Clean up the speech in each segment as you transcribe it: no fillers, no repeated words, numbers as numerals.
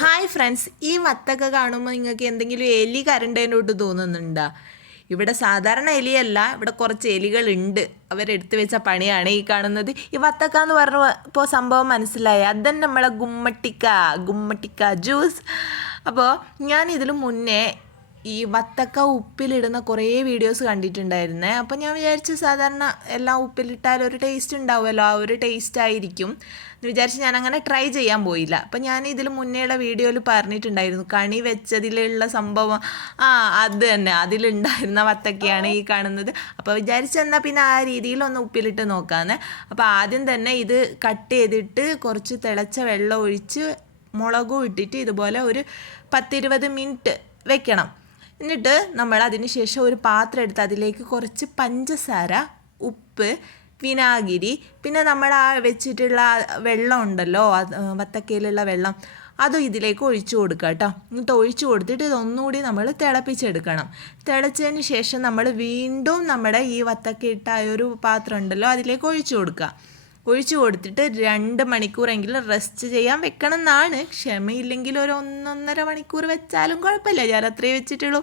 Hi friends, ഈ വത്തൊക്കെ കാണുമ്പോൾ നിങ്ങൾക്ക് എന്തെങ്കിലും എലി കരണ്ടതിനോട്ട് തോന്നുന്നുണ്ടോ? ഇവിടെ സാധാരണ എലിയല്ല, ഇവിടെ കുറച്ച് എലികളുണ്ട്. അവരെടുത്ത് വെച്ച പണിയാണ് ഈ കാണുന്നത്. ഈ വത്തക്ക എന്ന് പറഞ്ഞപ്പോൾ സംഭവം മനസ്സിലായി. അതന്നെ നമ്മളെ ഗുമ്മട്ടിക്ക ജ്യൂസ്. അപ്പോൾ ഞാൻ ഇതിനു മുന്നേ ഈ വത്തക്ക ഉപ്പിലിടുന്ന കുറേ വീഡിയോസ് കണ്ടിട്ടുണ്ടായിരുന്നേ. അപ്പോൾ ഞാൻ വിചാരിച്ചു സാധാരണ എല്ലാം ഉപ്പിലിട്ടാൽ ഒരു ടേസ്റ്റ് ഉണ്ടാവുമല്ലോ, ആ ഒരു ടേസ്റ്റ് ആയിരിക്കും എന്ന് വിചാരിച്ച് ഞാൻ അങ്ങനെ ട്രൈ ചെയ്യാൻ പോയില്ല. അപ്പം ഞാൻ ഇതിൽ മുന്നേയുള്ള വീഡിയോയിൽ പറഞ്ഞിട്ടുണ്ടായിരുന്നു, കണി വെച്ചതിലുള്ള സംഭവം അത് തന്നെ, അതിലുണ്ടായിരുന്ന വത്തക്കയാണ് ഈ കാണുന്നത്. അപ്പോൾ വിചാരിച്ചെന്നാൽ പിന്നെ ആ രീതിയിലൊന്ന് ഉപ്പിലിട്ട് നോക്കാമെന്ന്. അപ്പോൾ ആദ്യം തന്നെ ഇത് കട്ട് ചെയ്തിട്ട് കുറച്ച് തിളച്ച വെള്ളം ഒഴിച്ച് മുളകും ഇട്ടിട്ട് ഇതുപോലെ ഒരു 10-20 മിനിറ്റ് വെക്കണം. എന്നിട്ട് നമ്മൾ അതിന് ശേഷം ഒരു പാത്രം എടുത്ത് അതിലേക്ക് കുറച്ച് പഞ്ചസാര, ഉപ്പ്, വിനാഗിരി, പിന്നെ നമ്മൾ ആ വെച്ചിട്ടുള്ള വെള്ളം ഉണ്ടല്ലോ, വത്തക്കയിലുള്ള വെള്ളം, അതും ഇതിലേക്ക് ഒഴിച്ചു കൊടുക്കുക കേട്ടോ. എന്നിട്ട് ഒഴിച്ചു കൊടുത്തിട്ട് ഇതൊന്നുകൂടി നമ്മൾ തിളപ്പിച്ചെടുക്കണം. തിളച്ചതിന് ശേഷം നമ്മൾ വീണ്ടും നമ്മുടെ ഈ വത്തക്ക ഇട്ട ഒരു പാത്രം ഉണ്ടല്ലോ അതിലേക്ക് ഒഴിച്ചു കൊടുക്കുക. ഒഴിച്ചു കൊടുത്തിട്ട് 2 മണിക്കൂറെങ്കിലും റെസ്റ്റ് ചെയ്യാൻ വെക്കണം എന്നാണ്. ക്ഷമയില്ലെങ്കിൽ ഒരു 1-1.5 മണിക്കൂർ വെച്ചാലും കുഴപ്പമില്ല, ഞാൻ അത്രേ വെച്ചിട്ടുള്ളൂ.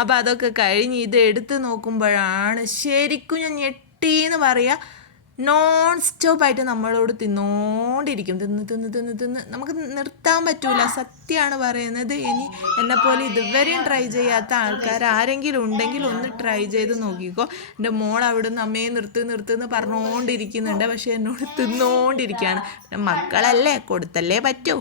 അപ്പോൾ അതൊക്കെ കഴിഞ്ഞ് ഇത് എടുത്ത് നോക്കുമ്പോഴാണ് ശരിക്കും ഞാൻ ഞെട്ടിയെന്ന് പറയുക. നോൺ സ്റ്റോപ്പായിട്ട് നമ്മളോട് തിന്നോണ്ടിരിക്കും, തിന്ന് നമുക്ക് നിർത്താൻ പറ്റൂല. സത്യമാണ് പറയുന്നത്. ഇനി എന്നെപ്പോലെ ഇതുവരെയും ട്രൈ ചെയ്യാത്ത ആൾക്കാർ ആരെങ്കിലും ഉണ്ടെങ്കിൽ ഒന്ന് ട്രൈ ചെയ്ത് നോക്കിക്കോ. എൻ്റെ മോൾ അവിടുന്ന് അമ്മയെ നിർത്തുന്ന് പറഞ്ഞുകൊണ്ടിരിക്കുന്നുണ്ട്, പക്ഷെ എന്നോട് തിന്നോണ്ടിരിക്കുകയാണ്. മക്കളല്ലേ, കൊടുത്തല്ലേ പറ്റൂ.